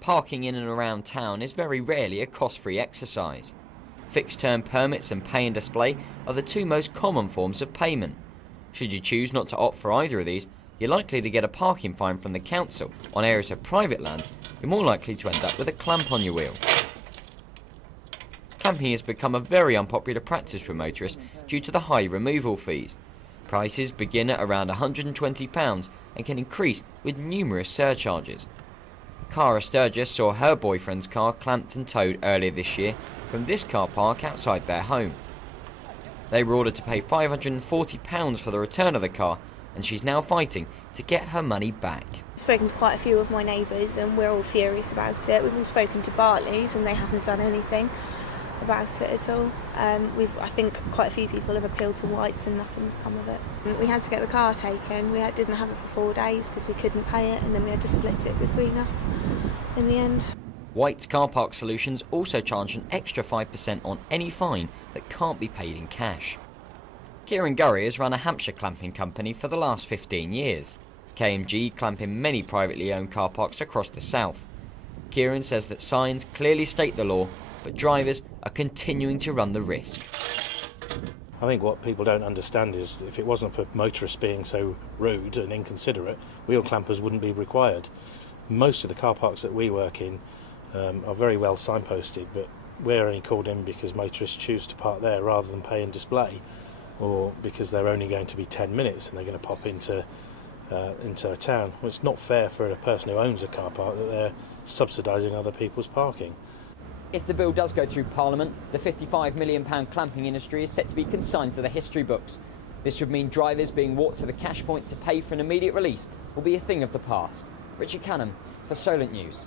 Parking in and around town is very rarely a cost-free exercise. Fixed-term permits and pay and display are the two most common forms of payment. Should you choose not to opt for either of these, you're likely to get a parking fine from the council. On areas of private land, you're more likely to end up with a clamp on your wheel. Clamping has become a very unpopular practice for motorists due to the high removal fees. Prices begin at around £120 and can increase with numerous surcharges. Cara Sturgis saw her boyfriend's car clamped and towed earlier this year from this car park outside their home. They were ordered to pay £540 for the return of the car, and she's now fighting to get her money back. I've spoken to quite a few of my neighbours and we're all furious about it. We've all spoken to Bartley's and they haven't done anything about it at all. I think quite a few people have appealed to White's and nothing's come of it. We had to get the car taken. We didn't have it for 4 days because we couldn't pay it, and then we had to split it between us in the end. White's Car Park Solutions also charge an extra 5% on any fine that can't be paid in cash. Kieran Gurry has run a Hampshire clamping company for the last 15 years. KMG clamp in many privately owned car parks across the south. Kieran says that signs clearly state the law, but drivers are continuing to run the risk. I think what people don't understand is if it wasn't for motorists being so rude and inconsiderate, wheel clampers wouldn't be required. Most of the car parks that we work in are very well signposted, but we're only called in because motorists choose to park there rather than pay and display, or because they're only going to be 10 minutes and they're going to pop into a town. Well, it's not fair for a person who owns a car park that they're subsidising other people's parking. If the bill does go through Parliament, the £55 million clamping industry is set to be consigned to the history books. This would mean drivers being walked to the cash point to pay for an immediate release will be a thing of the past. Richard Canham for Solent News.